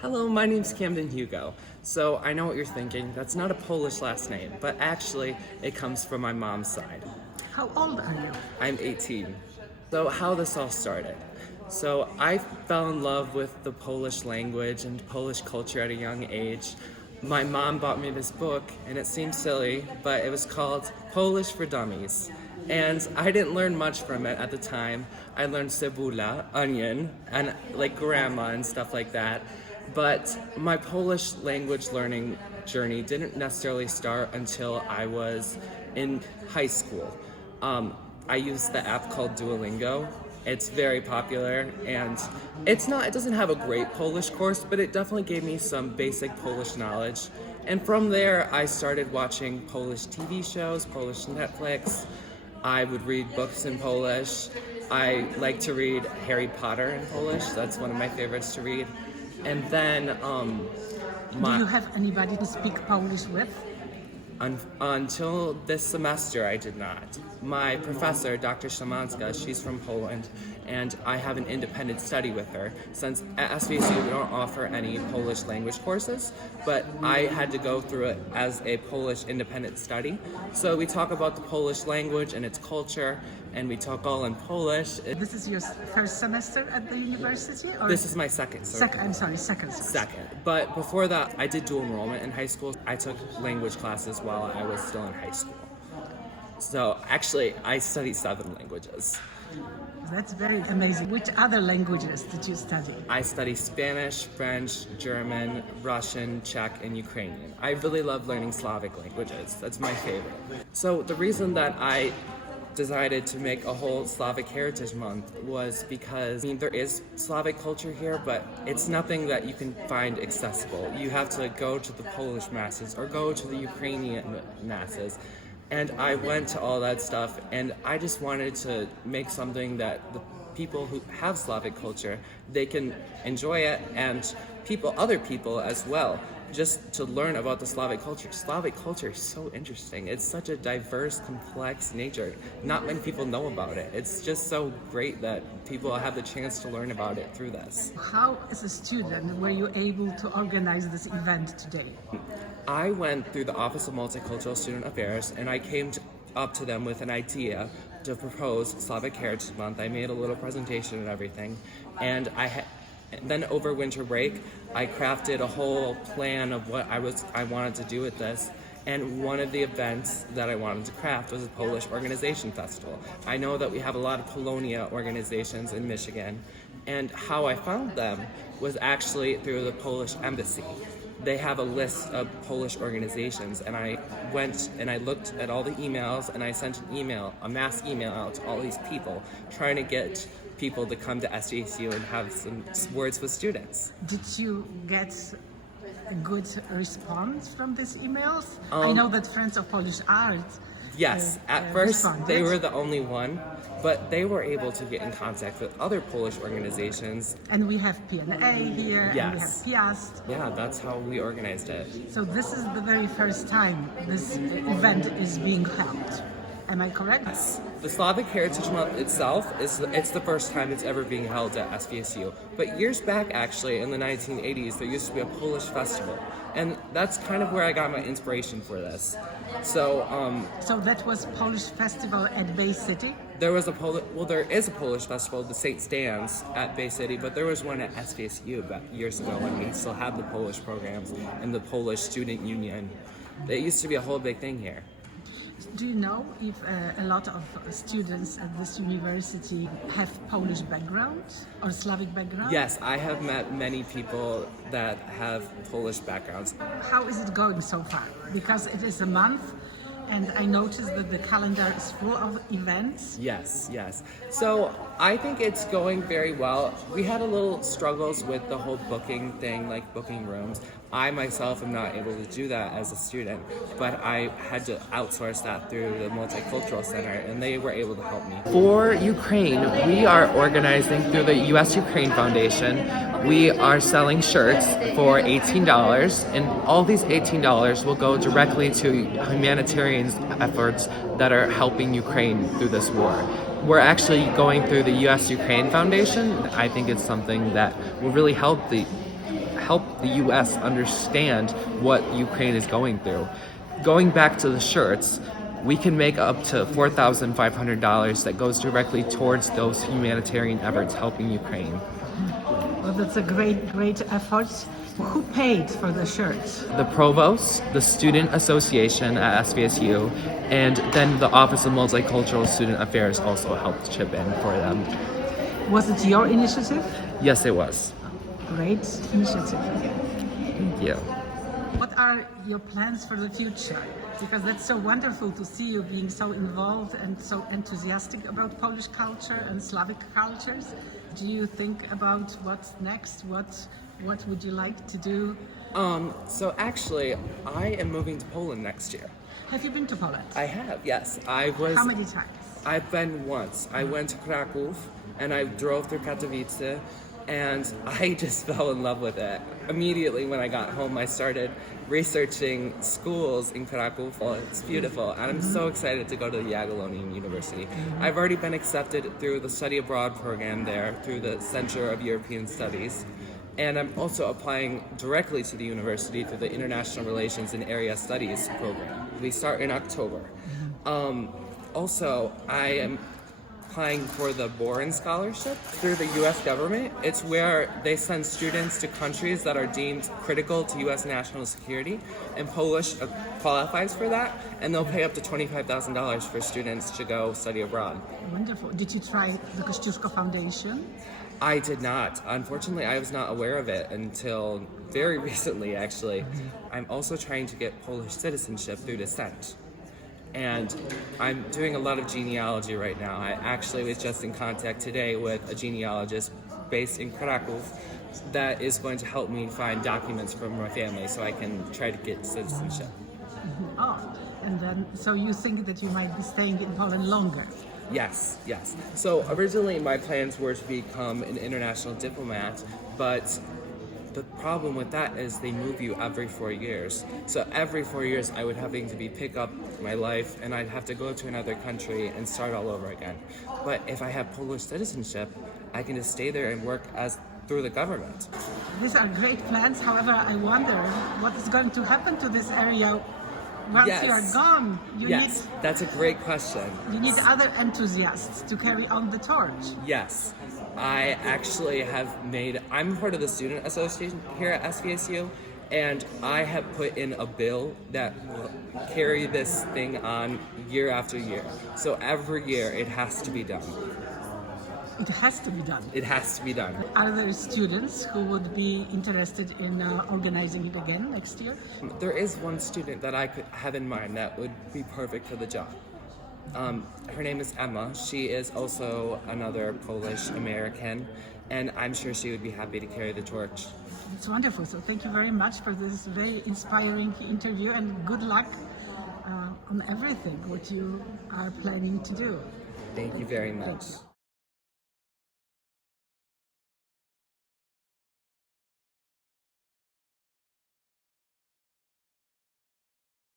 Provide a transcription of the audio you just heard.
Hello, my name's Camden Hugo. So I know what you're thinking, that's not a Polish last name, but actually it comes from my mom's side. How old are you? I'm 18. So how this all started. So I fell in love with the Polish language and Polish culture at a young age. My mom bought me this book, and it seems silly, but it was called Polish for Dummies. And I didn't learn much from it at the time. I learned cebula, onion, and like grandma and stuff like that. But my Polish language learning journey didn't necessarily start until I was in high school. I used the app called Duolingo. It's very popular, and it doesn't have a great Polish course, but it definitely gave me some basic Polish knowledge. And from there, I started watching Polish TV shows, Polish Netflix. I would read books in Polish. I like to read Harry Potter in Polish. That's one of my favorites to read. And then, Do you have anybody to speak Polish with? Until this semester, I did not. My professor, Dr. Szymanska, she's from Poland, and I have an independent study with her. Since at SVSU we don't offer any Polish language courses, but I had to go through it as a Polish independent study. So we talk about the Polish language and its culture, and we talk all in Polish. This is your first semester at the university? Or? This is my second semester. Second semester. Second. But before that, I did dual enrollment in high school. I took language classes while I was still in high school. So actually, I studied 7 languages. That's very amazing. Which other languages did you study? I study Spanish, French, German, Russian, Czech, and Ukrainian. I really love learning Slavic languages. That's my favorite. So the reason that I decided to make a whole Slavic Heritage Month was because there is Slavic culture here, but it's nothing that you can find accessible. You have to go to the Polish masses or go to the Ukrainian masses. And I went to all that stuff, and I just wanted to make something that the people who have Slavic culture, they can enjoy it, and other people as well, just to learn about the Slavic culture. Slavic culture is so interesting. It's such a diverse, complex nature. Not many people know about it. It's just so great that people have the chance to learn about it through this. How, as a student, were you able to organize this event today? I went through the Office of Multicultural Student Affairs, and I came up to them with an idea to propose Slavic Heritage Month. I made a little presentation and everything, and then over winter break, I crafted a whole plan of what I wanted to do with this. And one of the events that I wanted to craft was a Polish organization festival. I know that we have a lot of Polonia organizations in Michigan, and how I found them was actually through the Polish embassy. They have a list of Polish organizations, and I went and I looked at all the emails, and I sent a mass email out to all these people, trying to get people to come to SVSU and have some words with students. Did you get a good response from these emails? I know that Friends of Polish Art Yes, at first responded. they were the only one, but they were able to get in contact with other Polish organizations. And we have PNA here, Yes. and we have Piast. Yeah, that's how we organized it. So this is the very first time this event is being held. Am I correct? The Slavic Heritage Month itself it's the first time it's ever being held at SVSU. But years back, actually, in the 1980s, there used to be a Polish festival, and that's kind of where I got my inspiration for this. So that was Polish festival at Bay City? there is a Polish festival, the St. Stan's at Bay City, but there was one at SVSU about years ago when we still had the Polish programs and the Polish Student Union. It used to be a whole big thing here. Do you know if a lot of students at this university have Polish background or Slavic background? Yes, I have met many people that have Polish backgrounds. How is it going so far? Because it is a month, and I noticed that the calendar is full of events. Yes. So I think it's going very well. We had a little struggles with the whole booking thing, like booking rooms. I myself am not able to do that as a student, but I had to outsource that through the Multicultural Center, and they were able to help me. For Ukraine, we are organizing through the U.S. Ukraine Foundation. We are selling shirts for $18, and all these $18 will go directly to humanitarian efforts that are helping Ukraine through this war. We're actually going through the U.S. Ukraine Foundation. I think it's something that will really help help the U.S. understand what Ukraine is going through. Going back to the shirts, we can make up to $4,500 that goes directly towards those humanitarian efforts helping Ukraine. Well, that's a great effort. Who paid for the shirts? The provost, the student association at SVSU, and then the Office of Multicultural Student Affairs also helped chip in for them. Was it your initiative? Yes, it was. Great initiative. Thank you. What are your plans for the future? Because that's so wonderful to see you being so involved and so enthusiastic about Polish culture and Slavic cultures. Do you think about what's next? What would you like to do? So actually, I am moving to Poland next year. Have you been to Poland? I have, yes. How many times? I've been once. I went to Kraków and I drove through Katowice and I just fell in love with it. Immediately when I got home, I started researching schools in Kraków. Well, it's beautiful, and I'm so excited to go to the Jagiellonian University. I've already been accepted through the study abroad program there, through the Center of European Studies. And I'm also applying directly to the university through the International Relations and Area Studies program. We start in October. Also, I am applying for the Boren Scholarship through the U.S. government. It's where they send students to countries that are deemed critical to U.S. national security, and Polish qualifies for that, and they'll pay up to $25,000 for students to go study abroad. Wonderful. Did you try the Kościuszko Foundation? I did not. Unfortunately, I was not aware of it until very recently, actually. I'm also trying to get Polish citizenship through descent. And I'm doing a lot of genealogy right now. I actually was just in contact today with a genealogist based in Kraków that is going to help me find documents from my family so I can try to get citizenship. Oh, and then, so you think that you might be staying in Poland longer? Yes. So originally my plans were to become an international diplomat, but the problem with that is they move you every 4 years. So every 4 years I would having to pick up my life and I'd have to go to another country and start all over again. But if I have Polish citizenship, I can just stay there and work through the government. These are great plans. However, I wonder what is going to happen to this area once you are gone. That's a great question. You need other enthusiasts to carry on the torch. Yes. I actually I'm part of the student association here at SVSU, and I have put in a bill that will carry this thing on year after year. So every year it has to be done. It has to be done. It has to be done. Are there students who would be interested in organizing it again next year? There is one student that I could have in mind that would be perfect for the job. Her name is Emma. She is also another Polish American, and I'm sure she would be happy to carry the torch. It's wonderful. So thank you very much for this very inspiring interview, and good luck on everything what you are planning to do. Thank you very much.